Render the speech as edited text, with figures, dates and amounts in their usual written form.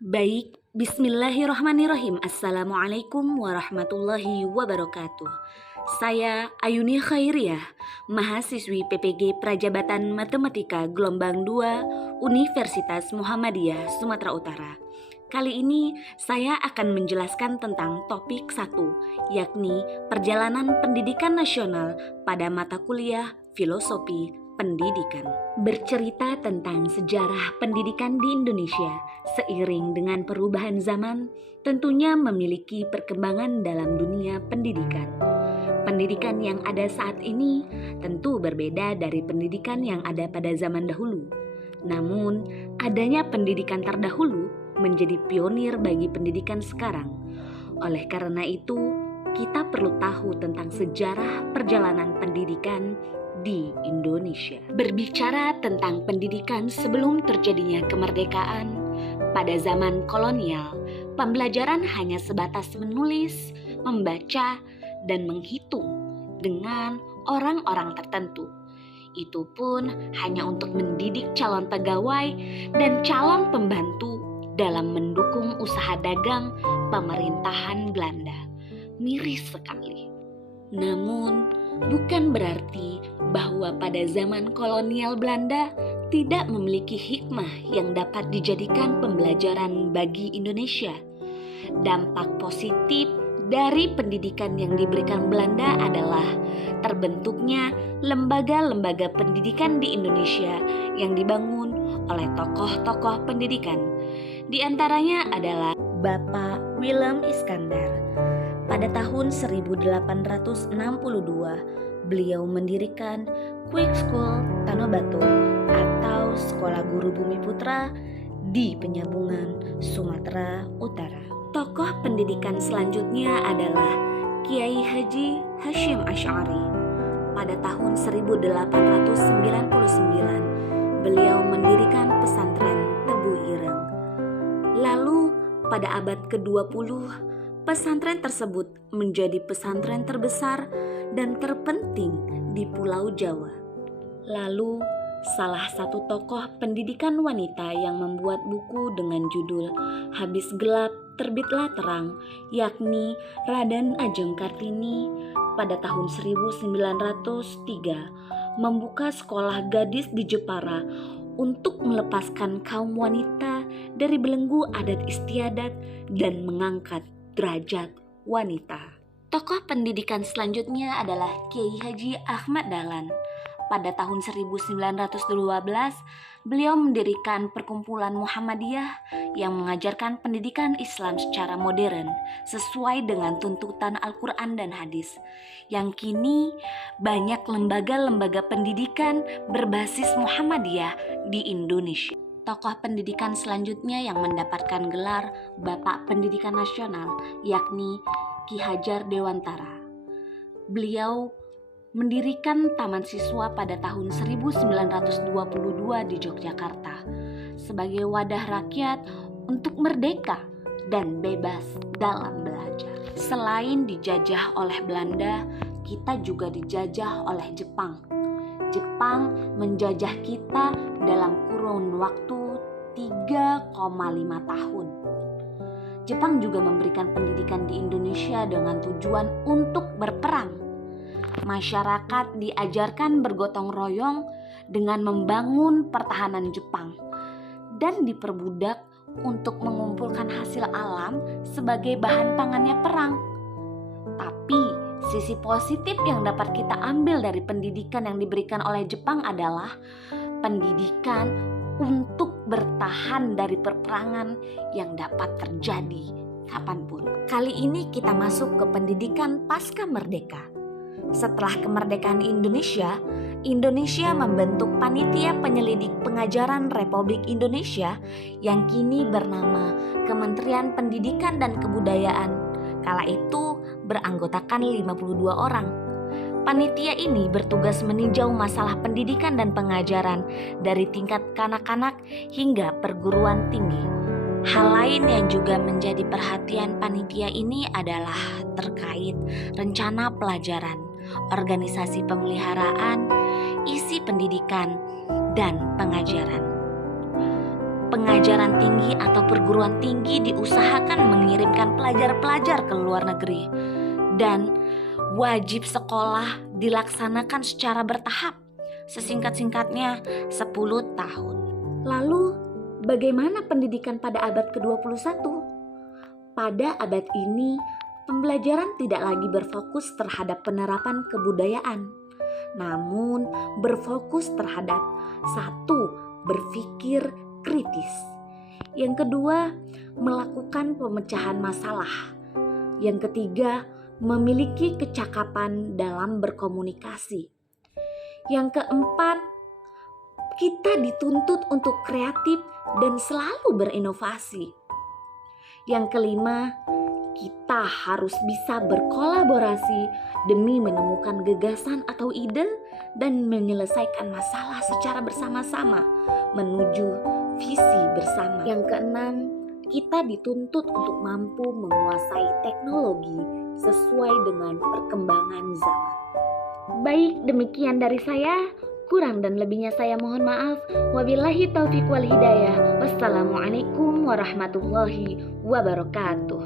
Baik, bismillahirrahmanirrahim. Assalamualaikum warahmatullahi wabarakatuh. Saya Ayuni Khairiyah, mahasiswi PPG Prajabatan Matematika Gelombang 2 Universitas Muhammadiyah Sumatera Utara. Kali ini saya akan menjelaskan tentang topik 1, yakni perjalanan pendidikan nasional pada mata kuliah Filosofi Pendidikan. Bercerita tentang sejarah pendidikan di Indonesia seiring dengan perubahan zaman, tentunya memiliki perkembangan dalam dunia pendidikan. Pendidikan yang ada saat ini tentu berbeda dari pendidikan yang ada pada zaman dahulu. Namun, adanya pendidikan terdahulu menjadi pionir bagi pendidikan sekarang. Oleh karena itu, kita perlu tahu tentang sejarah perjalanan pendidikan di Indonesia. Berbicara tentang pendidikan sebelum terjadinya kemerdekaan, pada zaman kolonial, pembelajaran hanya sebatas menulis, membaca, dan menghitung dengan orang-orang tertentu. Itu pun hanya untuk mendidik calon pegawai dan calon pembantu dalam mendukung usaha dagang pemerintahan Belanda. Miris sekali. Namun, bukan berarti bahwa pada zaman kolonial Belanda tidak memiliki hikmah yang dapat dijadikan pembelajaran bagi Indonesia. Dampak positif dari pendidikan yang diberikan Belanda adalah terbentuknya lembaga-lembaga pendidikan di Indonesia yang dibangun oleh tokoh-tokoh pendidikan. Di antaranya adalah Bapak Willem Iskandar. Pada tahun 1862, beliau mendirikan Quick School Tanah Batu atau Sekolah Guru Bumi Putra di Penyambungan, Sumatera Utara. Tokoh pendidikan selanjutnya adalah Kiai Haji Hashim Asy'ari. Pada tahun 1899, beliau mendirikan pesantren Tebu Ireng. Lalu pada abad ke-20, pesantren tersebut menjadi pesantren terbesar dan terpenting di Pulau Jawa. Lalu, salah satu tokoh pendidikan wanita yang membuat buku dengan judul Habis Gelap Terbitlah Terang, yakni Raden Ajeng Kartini, pada tahun 1903 membuka sekolah gadis di Jepara untuk melepaskan kaum wanita dari belenggu adat istiadat dan mengangkat derajat wanita. Tokoh pendidikan selanjutnya adalah Kiai Haji Ahmad Dahlan. Pada tahun 1912, beliau mendirikan perkumpulan Muhammadiyah yang mengajarkan pendidikan Islam secara modern sesuai dengan tuntutan Al-Quran dan hadis. Yang kini banyak lembaga-lembaga pendidikan berbasis Muhammadiyah di Indonesia. Tokoh pendidikan selanjutnya yang mendapatkan gelar Bapak Pendidikan Nasional yakni Ki Hajar Dewantara. Beliau mendirikan Taman Siswa pada tahun 1922 di Yogyakarta sebagai wadah rakyat untuk merdeka dan bebas dalam belajar. Selain dijajah oleh Belanda, kita juga dijajah oleh Jepang. Jepang menjajah kita dalam kurun waktu 3,5 tahun. Jepang juga memberikan pendidikan di Indonesia dengan tujuan untuk berperang. Masyarakat diajarkan bergotong royong dengan membangun pertahanan Jepang dan diperbudak untuk mengumpulkan hasil alam sebagai bahan pangannya perang. Tapi sisi positif yang dapat kita ambil dari pendidikan yang diberikan oleh Jepang adalah pendidikan untuk bertahan dari peperangan yang dapat terjadi kapanpun. Kali ini kita masuk ke pendidikan pasca merdeka. Setelah kemerdekaan Indonesia, Indonesia membentuk Panitia Penyelidik Pengajaran Republik Indonesia yang kini bernama Kementerian Pendidikan dan Kebudayaan. Kala itu beranggotakan 52 orang. Panitia ini bertugas meninjau masalah pendidikan dan pengajaran dari tingkat kanak-kanak hingga perguruan tinggi. Hal lain yang juga menjadi perhatian panitia ini adalah terkait rencana pelajaran, organisasi pemeliharaan, isi pendidikan, dan pengajaran. pengajaran tinggi atau perguruan tinggi diusahakan mengirimkan pelajar-pelajar ke luar negeri, dan wajib sekolah dilaksanakan secara bertahap, sesingkat-singkatnya 10 tahun. Lalu, bagaimana pendidikan pada abad ke-21? Pada abad ini, pembelajaran tidak lagi berfokus terhadap penerapan kebudayaan, namun berfokus terhadap satu, berpikir kritis. Yang kedua, melakukan pemecahan masalah. Yang ketiga, memiliki kecakapan dalam berkomunikasi. Yang keempat, kita dituntut untuk kreatif dan selalu berinovasi. Yang kelima, kita harus bisa berkolaborasi demi menemukan gagasan atau ide dan menyelesaikan masalah secara bersama-sama menuju visi bersama. Yang keenam, kita dituntut untuk mampu menguasai teknologi sesuai dengan perkembangan zaman. Baik, demikian dari saya. Kurang dan lebihnya saya mohon maaf. Wabillahi taufiq wal hidayah. Wassalamualaikum warahmatullahi wabarakatuh.